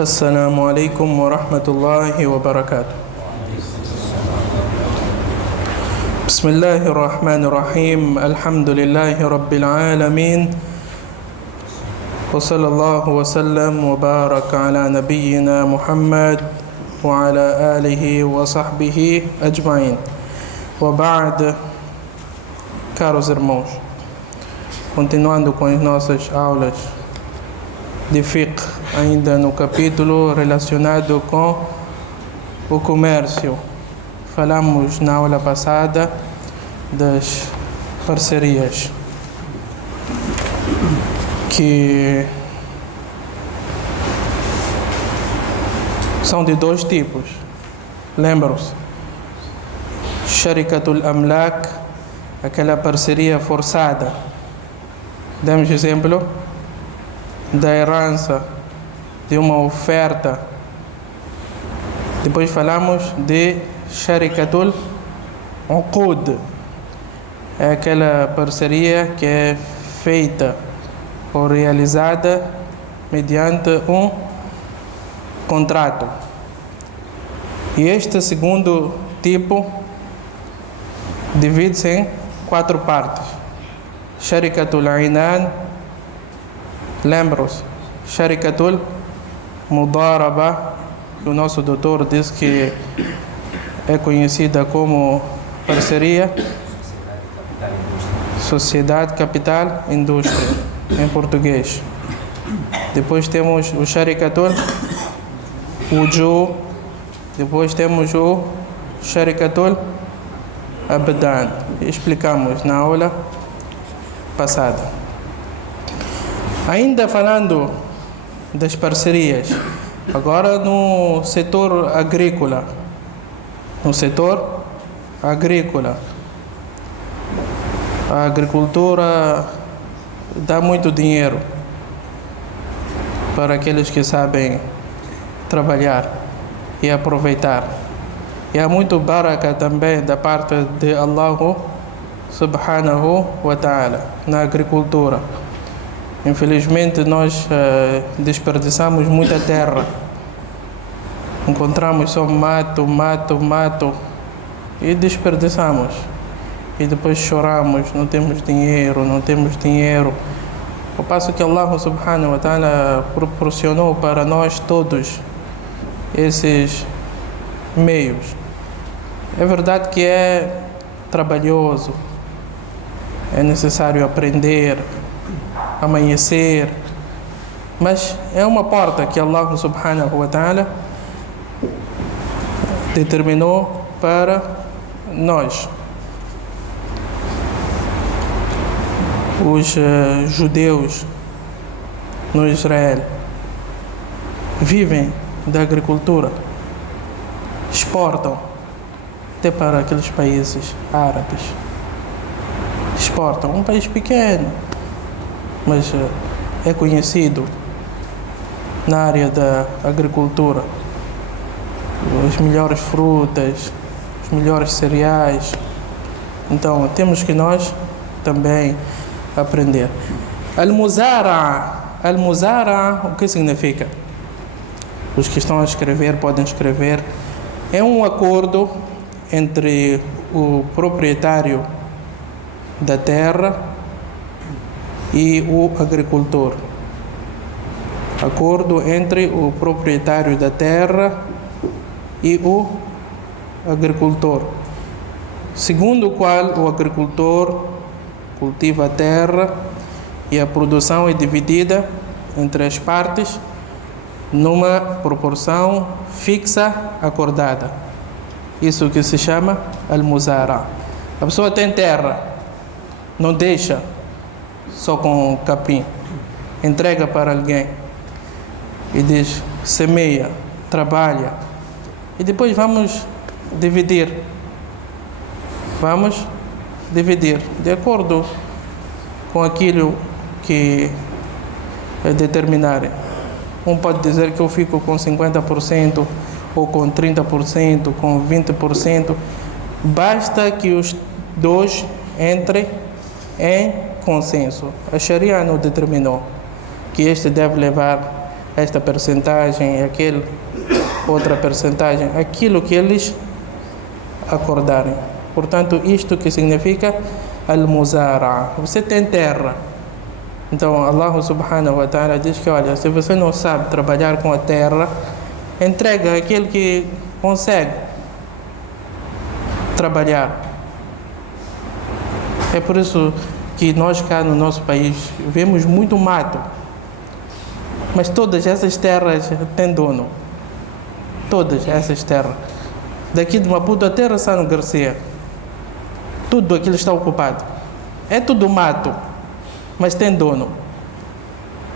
السلام عليكم ورحمة الله وبركاته. بسم الله الرحمن الرحيم. الحمد لله رب العالمين، وصلى الله وسلم وبارك على نبينا محمد وعلى آله وصحبه أجمعين. وبعد, caros irmãos, continuando com as nossas aulas de fiqh, ainda no capítulo relacionado com o comércio. Falamos na aula passada das parcerias, que são de dois tipos. Lembram-se? Sharikatul Amlak, aquela parceria forçada. Demos exemplo da herança, de uma oferta. Depois falamos de Sharikatul Uqud, é aquela parceria que é feita ou realizada mediante um contrato. E este segundo tipo divide-se em 4 partes. Sharikatul Ainan, lembram-se? Sharikatul Mudaraba, que o nosso doutor disse que é conhecida como parceria Sociedade Capital Indústria, em português. Depois temos o Sharikatul Wujuh, depois temos o Sharikatul Abdan. Explicamos na aula passada. Ainda falando das parcerias, agora no setor agrícola. No setor agrícola, a agricultura dá muito dinheiro para aqueles que sabem trabalhar e aproveitar. E há muito baraka também da parte de Allah subhanahu wa ta'ala na agricultura. Infelizmente nós desperdiçamos muita terra. Encontramos só mato e desperdiçamos. E depois choramos, não temos dinheiro. Ao passo que Allah subhanahu wa ta'ala proporcionou para nós todos esses meios. É verdade que é trabalhoso, é necessário aprender, amanhecer, mas é uma porta que Allah subhanahu wa ta'ala determinou para nós. Os judeus no Israel vivem da agricultura, exportam até para aqueles países árabes. Exportam, um país pequeno, mas é conhecido na área da agricultura. As melhores frutas, os melhores cereais. Então temos que nós também aprender. Al-Muzara'a, o que significa? Os que estão a escrever podem escrever. É um acordo entre o proprietário da terra e o agricultor. Acordo entre o proprietário da terra e o agricultor, segundo o qual o agricultor cultiva a terra e a produção é dividida entre as partes numa proporção fixa, acordada. Isso que se chama al-muzara. A pessoa tem terra, não deixa só com capim, entrega para alguém e diz: semeia, trabalha, e depois vamos dividir de acordo com aquilo que determinarem. Um pode dizer que eu fico com 50%, ou com 30%, com 20%. Basta que os dois entrem em consenso. A Sharia não determinou que este deve levar esta percentagem, aquele outra percentagem, aquilo que eles acordarem. Portanto, isto que significa al-muzara. Você tem terra. Então, Allah subhanahu wa ta'ala diz que, olha, se você não sabe trabalhar com a terra, entrega aquele que consegue trabalhar. É por isso que nós cá no nosso país vemos muito mato. Mas todas essas terras têm dono. Todas essas terras. Daqui de Maputo até Rassano Garcia. Tudo aquilo está ocupado. É tudo mato, mas tem dono.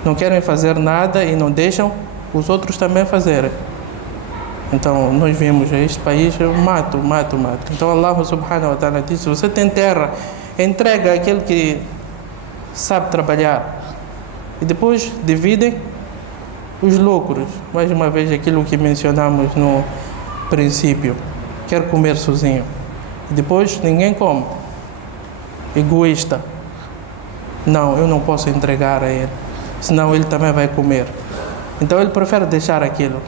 Não querem fazer nada e não deixam os outros também fazerem. Então, nós vemos este país, mato. Então, Allah subhanahu wa ta'ala diz, se você tem terra, entrega aquele que sabe trabalhar. E depois dividem os lucros. Mais uma vez, aquilo que mencionamos no princípio. Quer comer sozinho. E depois ninguém come. Egoísta. Não, eu não posso entregar a ele. Senão ele também vai comer. Então ele prefere deixar aquilo.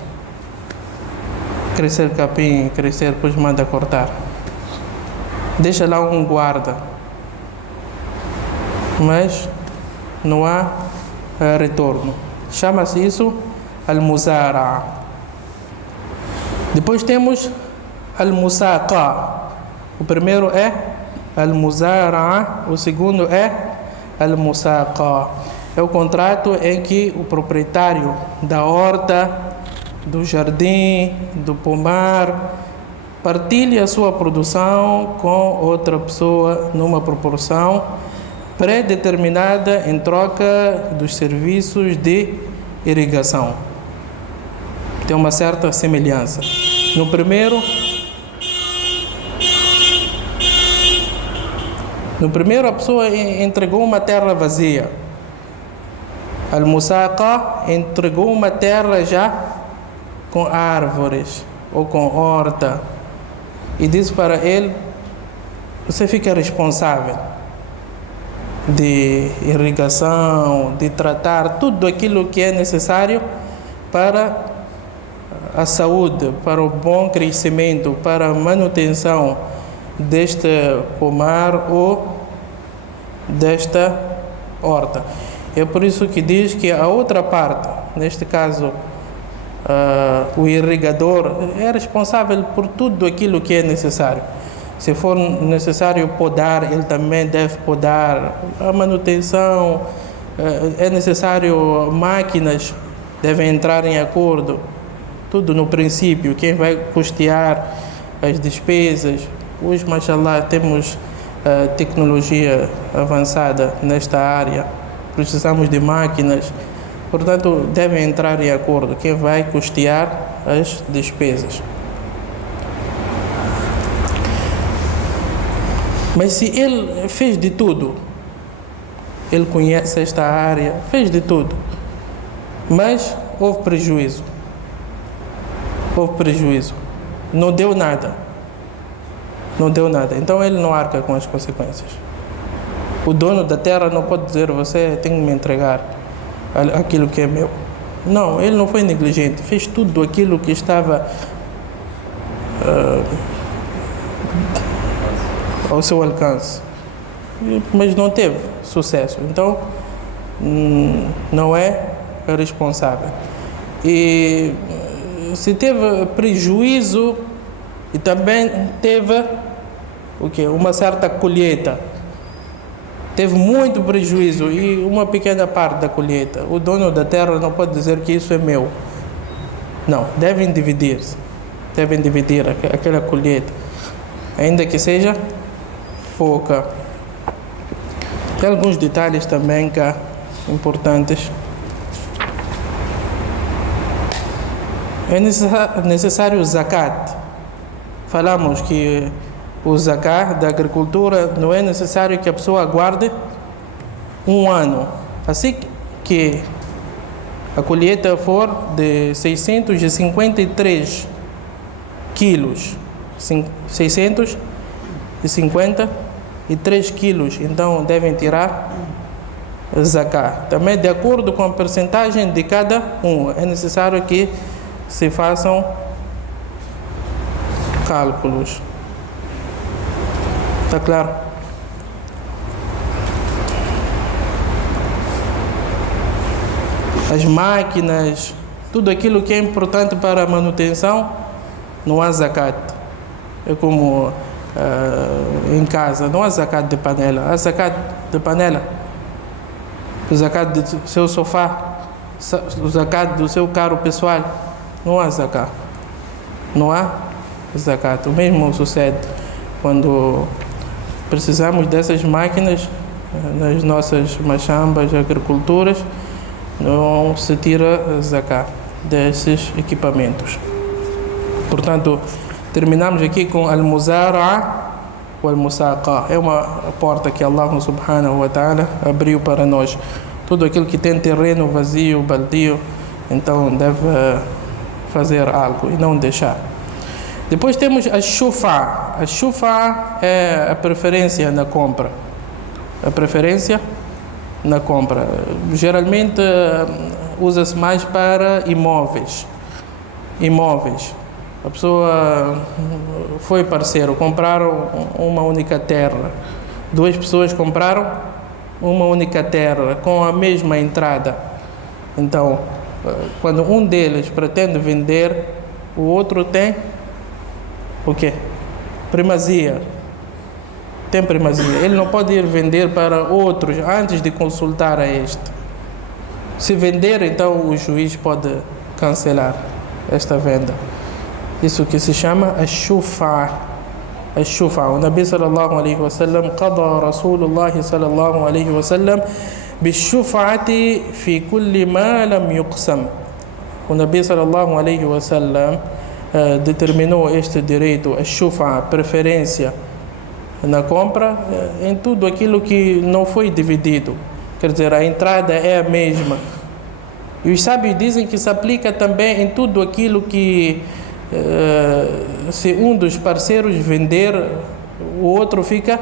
Crescer capim, crescer, depois manda cortar. Deixa lá um guarda. Mas não há retorno. Chama-se isso al-muzara. Depois temos al-musaqa. O primeiro é al-muzara, o segundo é al-musaqa. É o contrato em que o proprietário da horta, do jardim, do pomar, partilha a sua produção com outra pessoa numa proporção pré-determinada em troca dos serviços de irrigação. Tem uma certa semelhança. No primeiro a pessoa entregou uma terra vazia. Al-musaqa entregou uma terra já com árvores ou com horta e disse para ele: você fica responsável de irrigação, de tratar tudo aquilo que é necessário para a saúde, para o bom crescimento, para a manutenção deste pomar ou desta horta. É por isso que diz que a outra parte, neste caso o irrigador, é responsável por tudo aquilo que é necessário. Se for necessário podar, ele também deve podar. A manutenção, é necessário máquinas, devem entrar em acordo. Tudo no princípio. Quem vai custear as despesas? Hoje, mashallah, temos tecnologia avançada nesta área. Precisamos de máquinas. Portanto, devem entrar em acordo. Quem vai custear as despesas? Mas se ele fez de tudo, ele conhece esta área, fez de tudo, mas houve prejuízo, não deu nada, então ele não arca com as consequências. O dono da terra não pode dizer: você tem que me entregar aquilo que é meu. Não, ele não foi negligente, fez tudo aquilo que estava ao seu alcance, mas não teve sucesso. Então não é responsável. E se teve prejuízo e também teve uma certa colheita, teve muito prejuízo e uma pequena parte da colheita, o dono da terra não pode dizer que isso é meu. Não, devem dividir aquela colheita, ainda que seja pouca. Tem alguns detalhes também cá importantes. É necessário o zakat. Falamos que o zakat da agricultura não é necessário que a pessoa aguarde um ano. Assim que a colheita for de 653 quilos, 653 quilos, então devem tirar zakat. Também de acordo com a percentagem de cada um. É necessário que se façam cálculos. Está claro? As máquinas, tudo aquilo que é importante para a manutenção, não há zakat. É como em casa, não há zakat de panela. Há zakat de panela, o zakat do seu sofá, o zakat do seu carro pessoal. Não há zakat. Não há zakat. O mesmo sucede quando precisamos dessas máquinas nas nossas machambas, agriculturas. Não se tira zakat desses equipamentos. Portanto, terminamos aqui com al-muzara'a ou al-musaqa. É uma porta que Allah subhanahu wa ta'ala abriu para nós. Tudo aquilo que tem terreno vazio, baldio, então deve fazer algo e não deixar. Depois temos a shufa. A shufa é a preferência na compra. A preferência na compra. Geralmente usa-se mais para imóveis. A pessoa foi parceiro, compraram uma única terra. Duas pessoas compraram uma única terra com a mesma entrada. Então, quando um deles pretende vender, o outro tem o quê? Primazia. Tem primazia. Ele não pode ir vender para outros antes de consultar a este. Se vender, então o juiz pode cancelar esta venda. Isso que se chama a-shufa. A-shufa. O Nabi sallallahu alaihi wasallam qada Rasulullah sallallahu alaihi wasallam bi-shufa'ati fi kulli ma lam yuqsam. O Nabi sallallahu alaihi wasallam determinou este direito, a shufa, preferência na compra, em tudo aquilo que não foi dividido. Quer dizer, a entrada é a mesma. E os sábios dizem que se aplica também em tudo aquilo que se um dos parceiros vender, o outro fica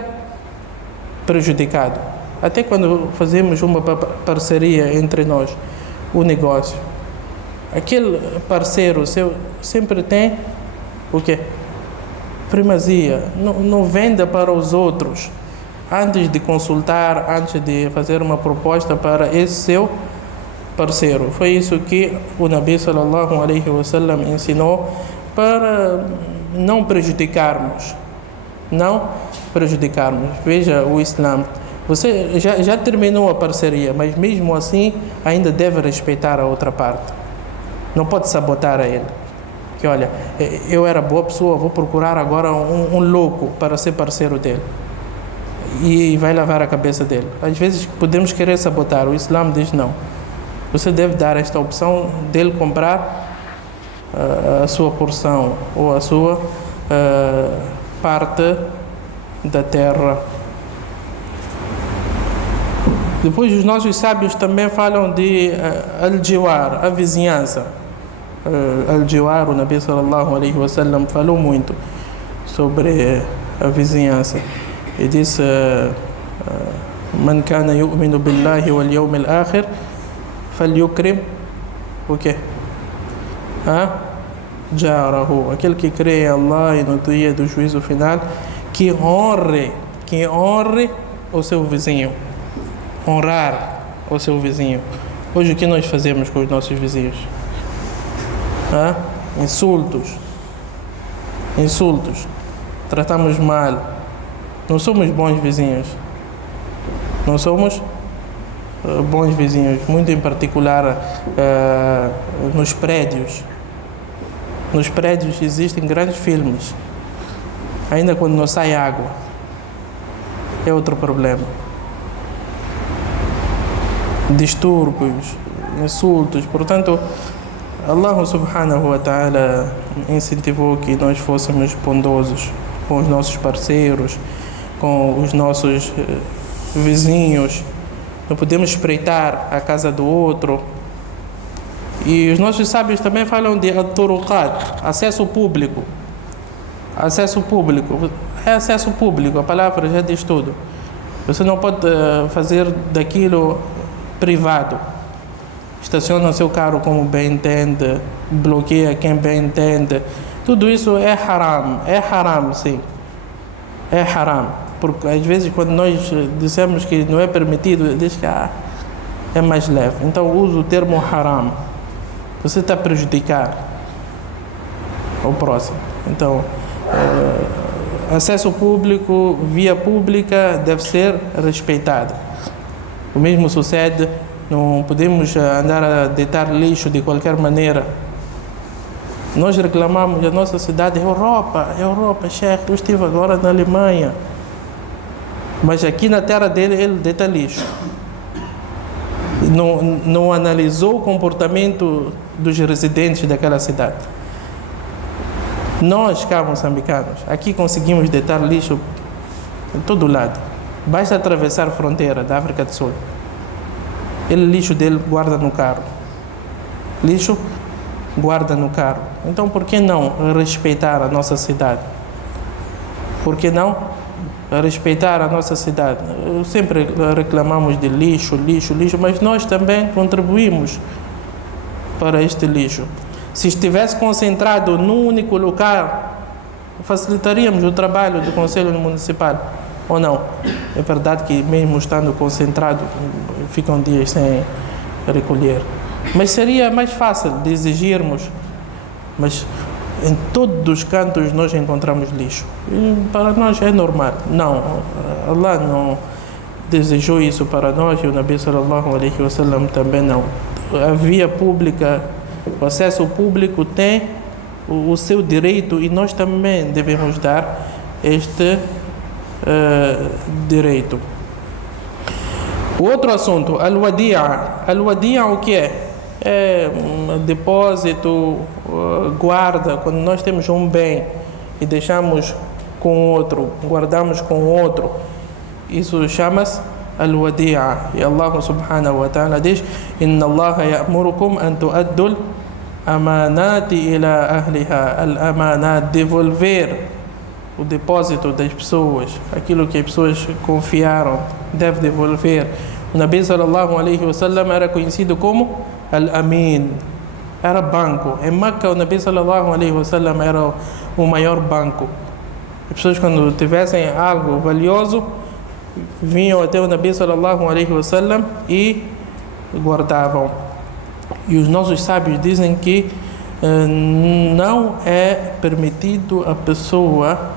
prejudicado. Até quando fazemos uma parceria entre nós, o negócio, aquele parceiro seu sempre tem o quê? Primazia. Não venda para os outros antes de consultar, antes de fazer uma proposta para esse seu parceiro. Foi isso que o Nabi sallallahu alaihi wasallam ensinou para não prejudicarmos. Veja o Islã. Você já terminou a parceria, mas mesmo assim ainda deve respeitar a outra parte. Não pode sabotar a ele. Que olha, eu era boa pessoa, vou procurar agora um louco para ser parceiro dele. E vai lavar a cabeça dele. Às vezes podemos querer sabotar, o Islã diz não. Você deve dar esta opção dele comprar a sua porção ou a sua parte da terra. Depois os nossos sábios também falam de al-jiwar, a vizinhança. Al-jiwar, o Nabi sallallahu alaihi wasallam falou muito sobre a vizinhança. E disse: Man kana yu'minu billahi wal yawmil akhir falyukrim o quê? Jarahu, aquele que crê em Allah e no dia do juízo final, que honre o seu vizinho. Honrar o seu vizinho. Hoje o que nós fazemos com os nossos vizinhos? Insultos. Tratamos mal. Não somos bons vizinhos. Não somos bons vizinhos. Muito em particular nos prédios. Nos prédios existem grandes filmes. Ainda quando não sai água. É outro problema. Distúrbios, insultos. Portanto, Allah subhanahu wa ta'ala incentivou que nós fôssemos bondosos com os nossos parceiros, com os nossos vizinhos. Não podemos espreitar a casa do outro. E os nossos sábios também falam de at-turuqat, acesso público. Acesso público. É acesso público, a palavra já diz tudo. Você não pode fazer daquilo privado. Estaciona seu carro como bem entende, bloqueia quem bem entende. Tudo isso é haram, sim. É haram. Porque às vezes quando nós dissemos que não é permitido, diz que é mais leve. Então usa o termo haram. Você está a prejudicar o próximo. Então, acesso público, via pública deve ser respeitado. O mesmo sucede, não podemos andar a deitar lixo de qualquer maneira. Nós reclamamos da nossa cidade, Europa, chefe, eu estive agora na Alemanha. Mas aqui na terra dele, ele deita lixo. Não analisou o comportamento dos residentes daquela cidade. Nós, cá moçambicanos, aqui conseguimos deitar lixo em todo lado. Basta atravessar a fronteira da África do Sul. Ele lixo dele guarda no carro. Lixo guarda no carro. Então, por que não respeitar a nossa cidade? Por que não respeitar a nossa cidade? Sempre reclamamos de lixo, mas nós também contribuímos para este lixo. Se estivesse concentrado num único local, facilitaríamos o trabalho do Conselho Municipal, ou não? É verdade que mesmo estando concentrado, ficam dias sem recolher. Mas seria mais fácil de exigirmos. Mas em todos os cantos nós encontramos lixo. E para nós é normal. Não, Allah não desejou isso para nós, e o Nabi sallallahu alaihi wasallam também não. A via pública, o acesso público tem o seu direito, e nós também devemos dar este direito. Outro assunto, al-wadi'a. Al-wadi'a o que é? É um depósito, guarda. Quando nós temos um bem e deixamos com outro, guardamos com outro, isso chama-se al-wadi'a. E Allah subhanahu wa ta'ala diz: Inna Allah ya'murukum an tu'addul amanati ila ahliha. Al-amanat, devolver o depósito das pessoas, aquilo que as pessoas confiaram, deve devolver. O Nabi sallallahu alaihi wasallam era conhecido como Al-Amin, era banco. Em Meca, o Nabi sallallahu alaihi wasallam era o maior banco. As pessoas, quando tivessem algo valioso, vinham até o Nabi sallallahu alaihi wasallam e guardavam. E os nossos sábios dizem que não é permitido a pessoa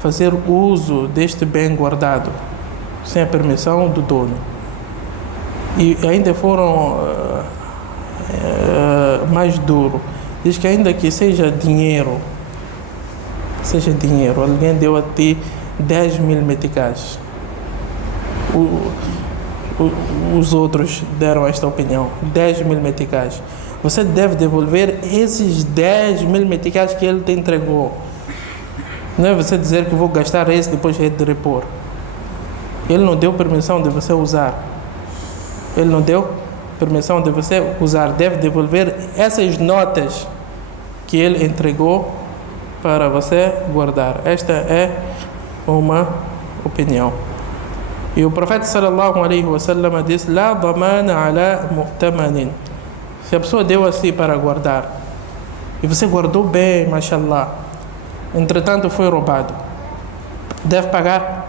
fazer uso deste bem guardado sem a permissão do dono. E ainda foram mais duro. Diz que ainda que seja dinheiro, alguém deu a ti 10.000 meticais, os outros deram esta opinião, 10.000 meticais, você deve devolver esses 10.000 meticais que ele te entregou. Não é você dizer que vou gastar esse, depois é de repor. Ele não deu permissão de você usar. Ele não deu permissão de você usar. Deve devolver essas notas que ele entregou para você guardar. Esta é uma opinião. E o profeta sallallahu alaihi wasallam disse: La damana ala mu'tamanin. Se a pessoa deu assim para guardar e você guardou bem, mashallah, entretanto foi roubado, deve pagar?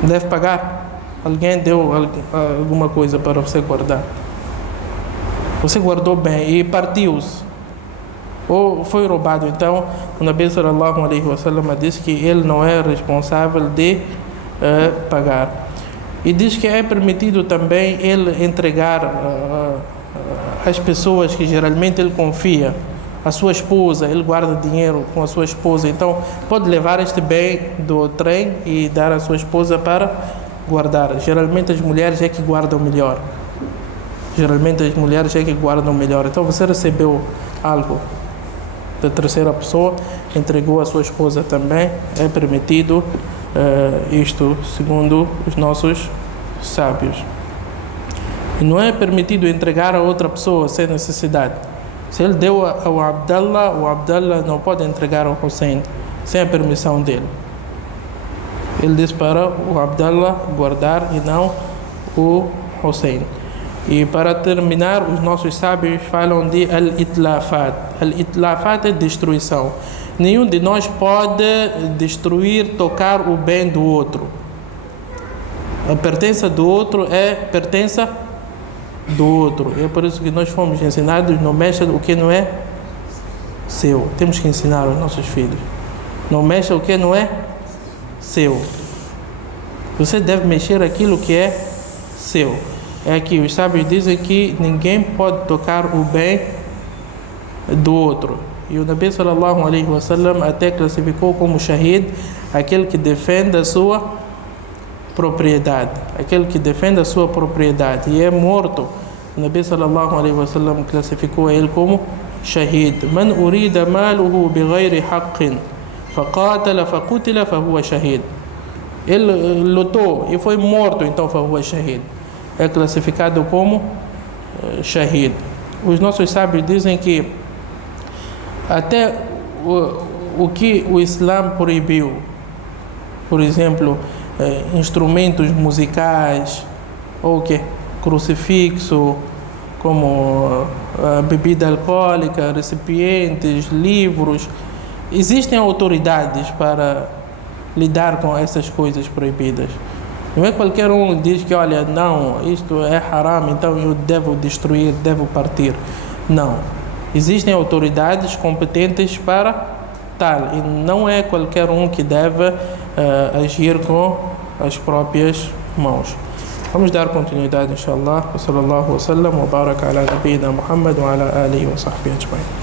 Deve pagar? Alguém deu alguma coisa para você guardar, você guardou bem e partiu-se, ou foi roubado. Então o Nabi sallallahu alaihi wasallam disse que ele não é responsável de pagar. E diz que é permitido também ele entregar as pessoas que geralmente ele confia, a sua esposa, ele guarda dinheiro com a sua esposa, então pode levar este bem do trem e dar à sua esposa para guardar. Geralmente as mulheres é que guardam melhor. Então você recebeu algo da terceira pessoa, entregou à sua esposa também, é permitido isto segundo os nossos sábios. E não é permitido entregar a outra pessoa sem necessidade. Se ele deu ao Abdallah, o Abdallah não pode entregar ao Hussein sem a permissão dele. Ele disse para o Abdallah guardar e não o Hussein. E para terminar, os nossos sábios falam de al-itlafat. Al-itlafat é destruição. Nenhum de nós pode destruir, tocar o bem do outro. A pertença do outro é pertença do outro. É por isso que nós fomos ensinados: não mexa o que não é seu. Temos que ensinar aos nossos filhos: não mexa o que não é seu. Você deve mexer aquilo que é seu. É que os sábios dizem que ninguém pode tocar o bem do outro. E o Nabi sallallahu alaihi wasallam até classificou como shahid aquele que defende a sua propriedade. Aquele que defende a sua propriedade e é morto. O Nabi sallallahu alaihi wasallam classificou ele como shahid. Man urida maluhu bighayri haqqin faqatala faqutila fahuwa shahid. Ele lutou e foi morto, então fahuwa shahid. É classificado como shahid. Os nossos sábios dizem que até o que o Islã proibiu, por exemplo, instrumentos musicais, ou que crucifixo, como bebida alcoólica, recipientes, livros, existem autoridades para lidar com essas coisas proibidas. Não é qualquer um que diz que, olha, não, isto é haram, então eu devo destruir, devo partir. Não. Existem autoridades competentes para tal. E não é qualquer um que deve agir com as próprias mãos. Vamos dar continuidade, inshallah. Sallallahu alaihi wa sallam wa baraka ala nabiyyina Muhammad wa ala alihi wa sahbihi ajma'in.